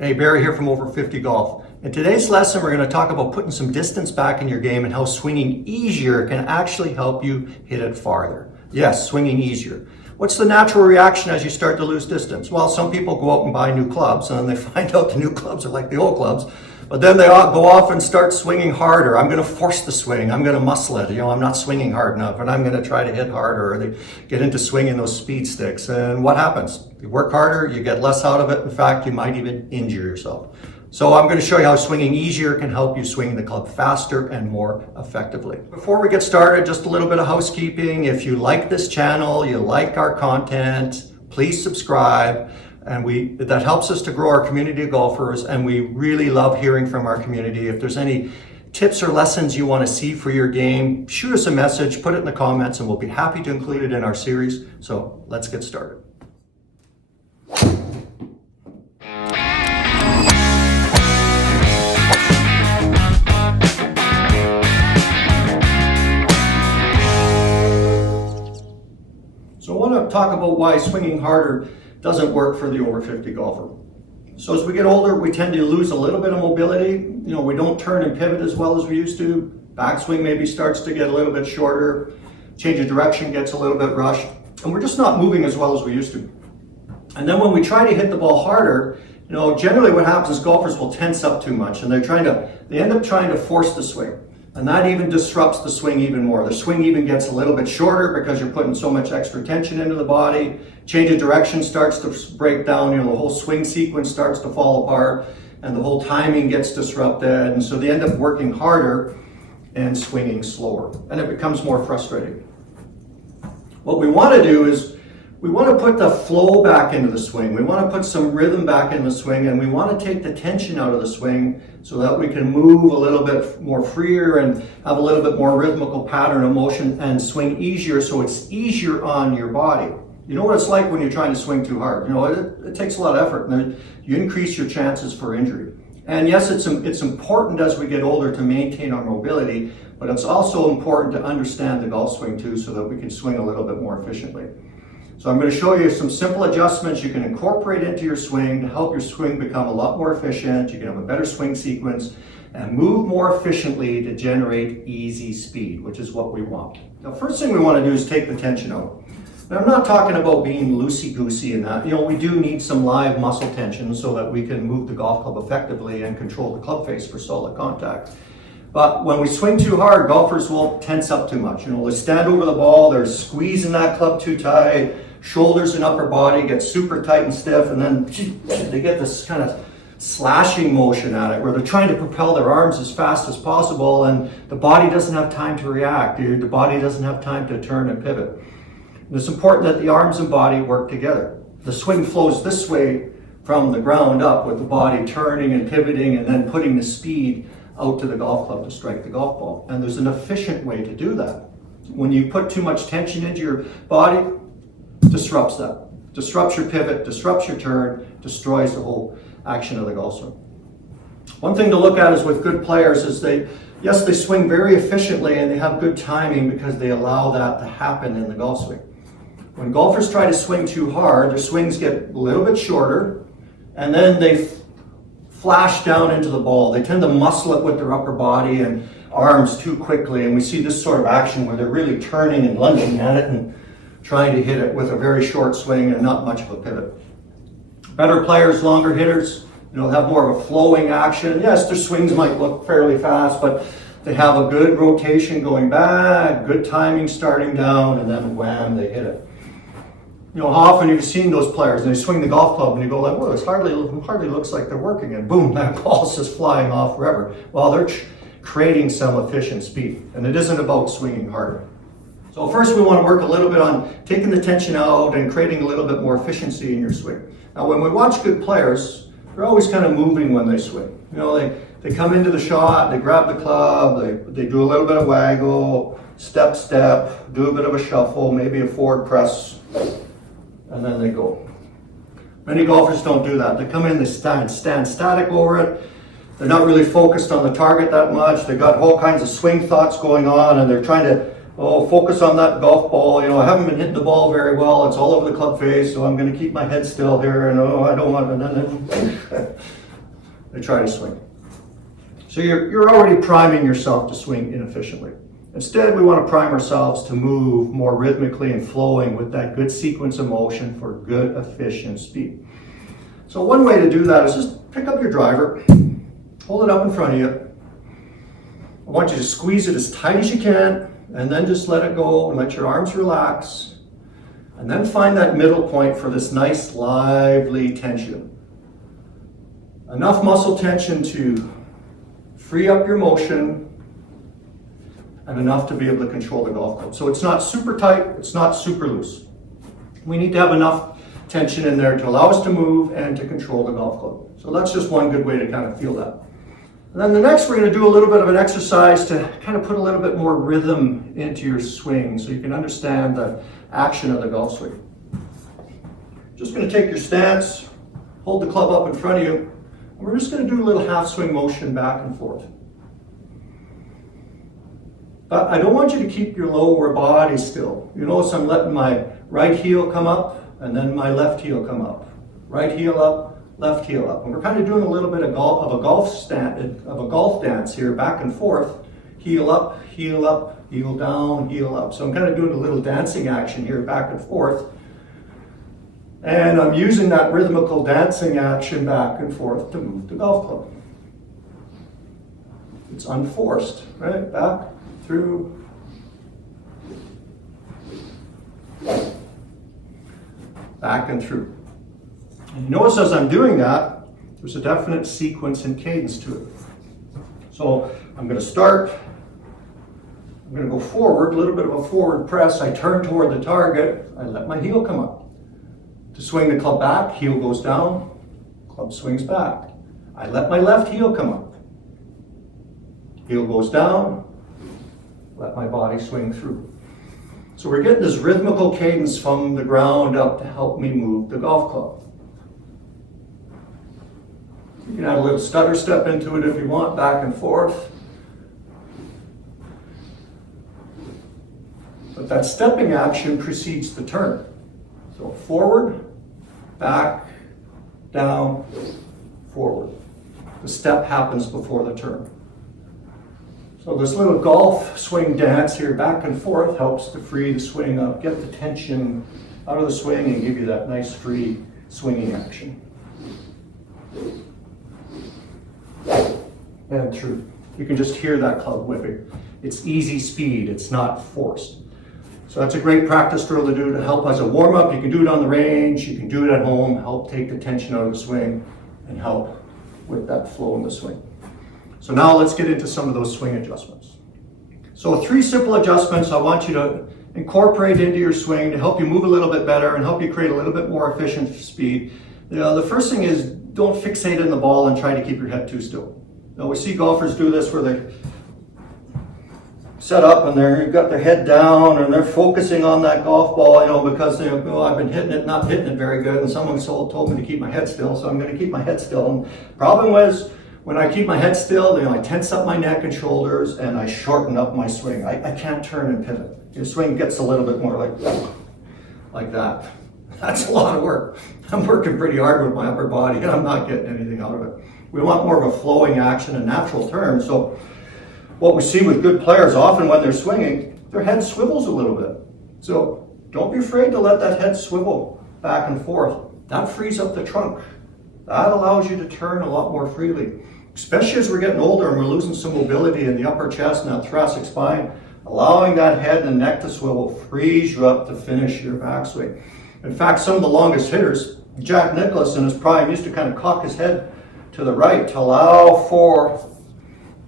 Hey, Barry here from Over 50 Golf. In today's lesson, we're going to talk about putting some distance back in your game and how swinging easier can actually help you hit it farther. Yes, swinging easier. What's the natural reaction as you start to lose distance? Well, some people go out and buy new clubs and then they find out the new clubs are like the old clubs. But then they all go off and start swinging harder. I'm going to force the swing. I'm going to muscle it. I'm not swinging hard enough, and I'm going to try to hit harder. Or they get into swinging those speed sticks. And what happens? You work harder, you get less out of it. In fact, you might even injure yourself. So I'm going to show you how swinging easier can help you swing the club faster and more effectively. Before we get started, just a little bit of housekeeping. If you like this channel, you like our content, please subscribe. And that helps us to grow our community of golfers, and we really love hearing from our community. If there's any tips or lessons you want to see for your game, shoot us a message, put it in the comments, and we'll be happy to include it in our series. So let's get started. So I want to talk about why swinging harder doesn't work for the over 50 golfer. So as we get older, we tend to lose a little bit of mobility. We don't turn and pivot as well as we used to. Backswing maybe starts to get a little bit shorter. Change of direction gets a little bit rushed. And we're just not moving as well as we used to. And then when we try to hit the ball harder, generally what happens is golfers will tense up too much and they end up trying to force the swing. And that even disrupts the swing even more. The swing even gets a little bit shorter because you're putting so much extra tension into the body. Change of direction starts to break down. The whole swing sequence starts to fall apart and the whole timing gets disrupted. And so they end up working harder and swinging slower. And it becomes more frustrating. What we want to do is we want to put the flow back into the swing. We want to put some rhythm back in the swing, and we want to take the tension out of the swing so that we can move a little bit more freer and have a little bit more rhythmical pattern of motion and swing easier so it's easier on your body. You know what it's like when you're trying to swing too hard. It takes a lot of effort, and you increase your chances for injury. And yes, it's important as we get older to maintain our mobility, but it's also important to understand the golf swing too so that we can swing a little bit more efficiently. So I'm going to show you some simple adjustments you can incorporate into your swing to help your swing become a lot more efficient. You can have a better swing sequence and move more efficiently to generate easy speed, which is what we want. Now, first thing we want to do is take the tension out. Now, I'm not talking about being loosey-goosey in that. We do need some live muscle tension so that we can move the golf club effectively and control the club face for solid contact. But when we swing too hard, golfers will tense up too much. They stand over the ball, they're squeezing that club too tight, shoulders and upper body get super tight and stiff, and then they get this kind of slashing motion at it where they're trying to propel their arms as fast as possible, and the body doesn't have time to react. The body doesn't have time to turn and pivot. And it's important that the arms and body work together. The swing flows this way from the ground up with the body turning and pivoting and then putting the speed out to the golf club to strike the golf ball. And there's an efficient way to do that. When you put too much tension into your body, disrupts that. Disrupts your pivot, disrupts your turn, destroys the whole action of the golf swing. One thing to look at is with good players is they swing very efficiently and they have good timing because they allow that to happen in the golf swing. When golfers try to swing too hard, their swings get a little bit shorter and then they flash down into the ball. They tend to muscle it with their upper body and arms too quickly, and we see this sort of action where they're really turning and lunging at it and trying to hit it with a very short swing and not much of a pivot. Better players, longer hitters, have more of a flowing action. Yes, their swings might look fairly fast, but they have a good rotation going back, good timing starting down, and then wham, they hit it. How often you've seen those players and they swing the golf club and you go like, well, it hardly looks like they're working, and boom, that ball's just flying off forever. Well, they're creating some efficient speed, and it isn't about swinging harder. So first we want to work a little bit on taking the tension out and creating a little bit more efficiency in your swing. Now when we watch good players, they're always kind of moving when they swing. They come into the shot, they grab the club, they do a little bit of waggle, step, do a bit of a shuffle, maybe a forward press, and then they go. Many golfers don't do that. They come in, they stand static over it. They're not really focused on the target that much. They've got all kinds of swing thoughts going on, and they're trying to focus on that golf ball. I haven't been hitting the ball very well. It's all over the club face, so I'm going to keep my head still here. And I don't want to. to try to swing. So you're already priming yourself to swing inefficiently. Instead, we want to prime ourselves to move more rhythmically and flowing with that good sequence of motion for good, efficient speed. So one way to do that is just pick up your driver, hold it up in front of you. I want you to squeeze it as tight as you can, and then just let it go and let your arms relax. And then find that middle point for this nice, lively tension. Enough muscle tension to free up your motion, and enough to be able to control the golf club. So it's not super tight, it's not super loose. We need to have enough tension in there to allow us to move and to control the golf club. So that's just one good way to kind of feel that. And then the next, we're going to do a little bit of an exercise to kind of put a little bit more rhythm into your swing so you can understand the action of the golf swing. Just going to take your stance, hold the club up in front of you, and we're just going to do a little half swing motion back and forth. But I don't want you to keep your lower body still. You notice I'm letting my right heel come up and then my left heel come up. Right heel up, left heel up. And we're kind of doing a little bit of a golf dance here, back and forth. Heel up, heel down, heel up. So I'm kind of doing a little dancing action here, back and forth. And I'm using that rhythmical dancing action back and forth to move the golf club. It's unforced, right? Back, through, back and through. And you notice as I'm doing that, there's a definite sequence and cadence to it. So I'm going to start, I'm going to go forward, a little bit of a forward press. I turn toward the target, I let my heel come up. To swing the club back, heel goes down, club swings back. I let my left heel come up. Heel goes down, let my body swing through. So we're getting this rhythmical cadence from the ground up to help me move the golf club. You can add a little stutter step into it if you want, back and forth. But that stepping action precedes the turn. So forward, back, down, forward. The step happens before the turn. So this little golf swing dance here, back and forth, helps to free the swing up, get the tension out of the swing and give you that nice free swinging action. And through. You can just hear that club whipping. It's easy speed, it's not forced. So that's a great practice drill to do to help as a warm-up. You can do it on the range, you can do it at home, help take the tension out of the swing and help with that flow in the swing. So now let's get into some of those swing adjustments. So 3 simple adjustments I want you to incorporate into your swing to help you move a little bit better and help you create a little bit more efficient speed. The first thing is don't fixate on the ball and try to keep your head too still. Now we see golfers do this where they set up and they've got their head down and they're focusing on that golf ball, because I've been not hitting it very good, and someone told me to keep my head still, so I'm going to keep my head still. And the problem was, when I keep my head still, I tense up my neck and shoulders and I shorten up my swing. I can't turn and pivot. Your swing gets a little bit more like that. That's a lot of work. I'm working pretty hard with my upper body and I'm not getting anything out of it. We want more of a flowing action, a natural turn. So what we see with good players, often when they're swinging, their head swivels a little bit. So don't be afraid to let that head swivel back and forth. That frees up the trunk. That allows you to turn a lot more freely. Especially as we're getting older and we're losing some mobility in the upper chest and that thoracic spine, allowing that head and neck to swivel frees you up to finish your backswing. In fact, some of the longest hitters, Jack Nicklaus in his prime used to kind of cock his head to the right to allow for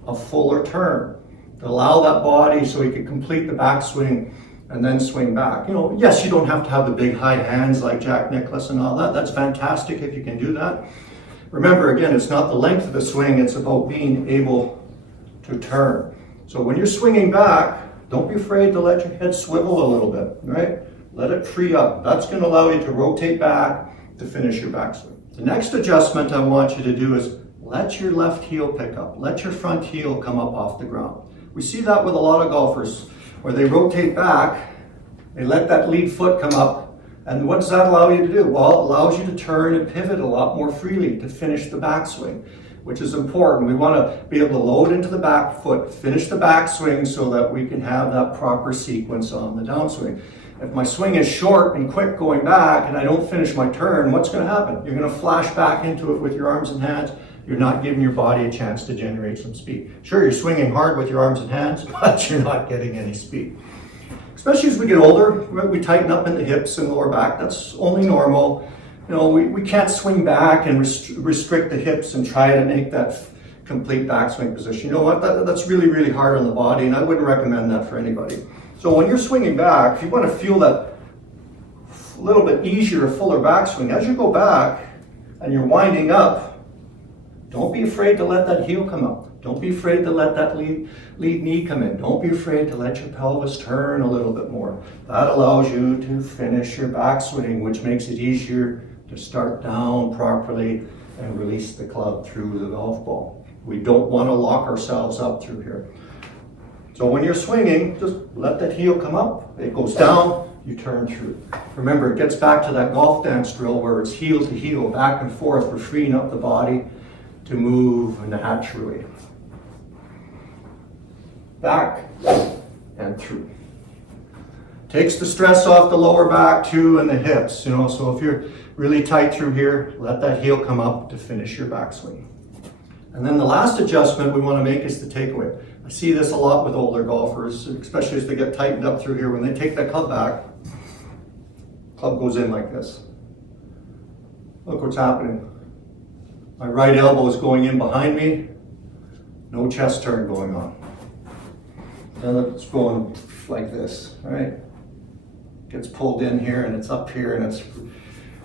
a fuller turn, to allow that body so he could complete the backswing and then swing back. Yes, you don't have to have the big high hands like Jack Nicklaus and all that. That's fantastic if you can do that. Remember, again, it's not the length of the swing, it's about being able to turn. So when you're swinging back, don't be afraid to let your head swivel a little bit, right? Let it free up. That's going to allow you to rotate back to finish your backswing. The next adjustment I want you to do is let your left heel pick up. Let your front heel come up off the ground. We see that with a lot of golfers where they rotate back, they let that lead foot come up, and what does that allow you to do? Well, it allows you to turn and pivot a lot more freely to finish the backswing. which is important. We want to be able to load into the back foot, finish the backswing so that we can have that proper sequence on the downswing. If my swing is short and quick going back and I don't finish my turn, what's going to happen? You're going to flash back into it with your arms and hands. You're not giving your body a chance to generate some speed. Sure, you're swinging hard with your arms and hands, but you're not getting any speed. Especially as we get older, we tighten up in the hips and lower back. That's only normal. You know, we can't swing back and restrict the hips and try to make that complete backswing position. You know what? That's really, really hard on the body, and I wouldn't recommend that for anybody. So when you're swinging back, if you want to feel that a little bit easier, fuller backswing, as you go back and you're winding up, don't be afraid to let that heel come up. Don't be afraid to let that lead knee come in. Don't be afraid to let your pelvis turn a little bit more. That allows you to finish your backswing, which makes it easier to start down properly and release the club through the golf ball. We don't want to lock ourselves up through here. So when you're swinging, just let that heel come up. It goes down, you turn through. Remember, it gets back to that golf dance drill where it's heel to heel, back and forth. We're freeing up the body to move naturally. Back and through. Takes the stress off the lower back too and the hips, you know, so if you're really tight through here, let that heel come up to finish your backswing. And then the last adjustment we want to make is the takeaway. I see this a lot with older golfers, especially as they get tightened up through here. When they take that club back, club goes in like this. Look what's happening. My right elbow is going in behind me, no chest turn going on. And it's going like this, right? Gets pulled in here and it's up here and it's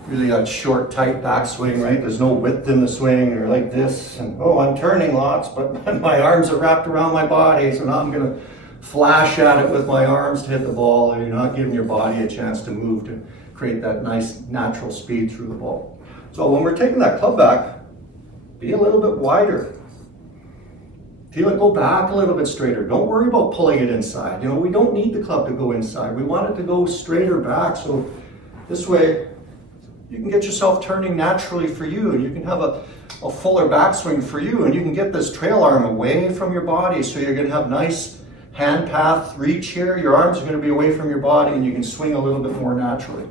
really a short, tight backswing, right? There's no width in the swing or like this. And oh, I'm turning lots, but my arms are wrapped around my body, so now I'm gonna flash at it with my arms to hit the ball, and you're not giving your body a chance to move to create that nice natural speed through the ball. So when we're taking that club back, be a little bit wider. Feel it go back a little bit straighter. Don't worry about pulling it inside. You know, we don't need the club to go inside. We want it to go straighter back, so this way you can get yourself turning naturally for you, and you can have a fuller backswing for you, and you can get this trail arm away from your body, so you're gonna have nice hand path reach here. Your arms are gonna be away from your body, and you can swing a little bit more naturally.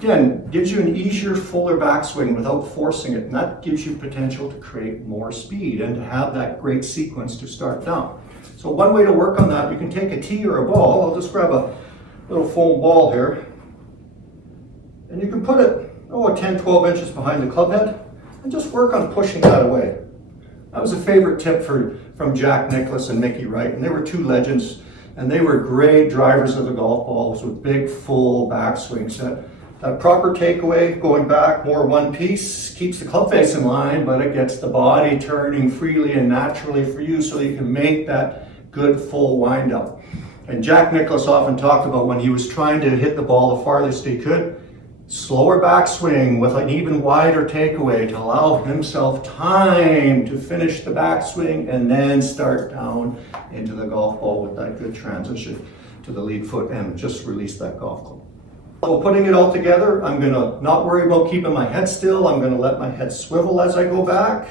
Again, gives you an easier, fuller backswing without forcing it, and that gives you potential to create more speed and to have that great sequence to start down. So one way to work on that, you can take a tee or a ball. I'll just grab a little foam ball here, and you can put it 10, 12 inches behind the club head, and just work on pushing that away. That was a favorite tip from Jack Nicklaus and Mickey Wright, and they were two legends, and they were great drivers of the golf balls with big, full backswings. That proper takeaway, going back more one piece, keeps the club face in line, but it gets the body turning freely and naturally for you so you can make that good full wind up. And Jack Nicklaus often talked about when he was trying to hit the ball the farthest he could, slower backswing with an even wider takeaway to allow himself time to finish the backswing and then start down into the golf ball with that good transition to the lead foot and just release that golf club. So putting it all together, I'm gonna not worry about keeping my head still. I'm gonna let my head swivel as I go back.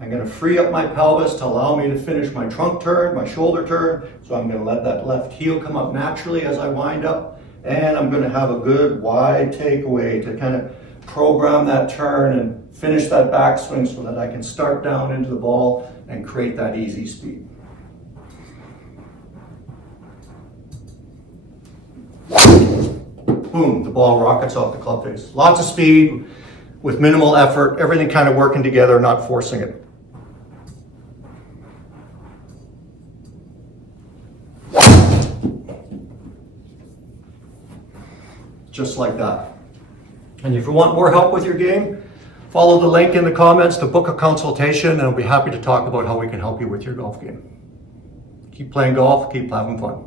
I'm gonna free up my pelvis to allow me to finish my trunk turn, my shoulder turn. So I'm gonna let that left heel come up naturally as I wind up. And I'm gonna have a good wide takeaway to kind of program that turn and finish that backswing so that I can start down into the ball and create that easy speed. Boom, the ball rockets off the club face. Lots of speed with minimal effort, everything kind of working together, not forcing it. Just like that. And if you want more help with your game, follow the link in the comments to book a consultation, and I'll be happy to talk about how we can help you with your golf game. Keep playing golf, keep having fun.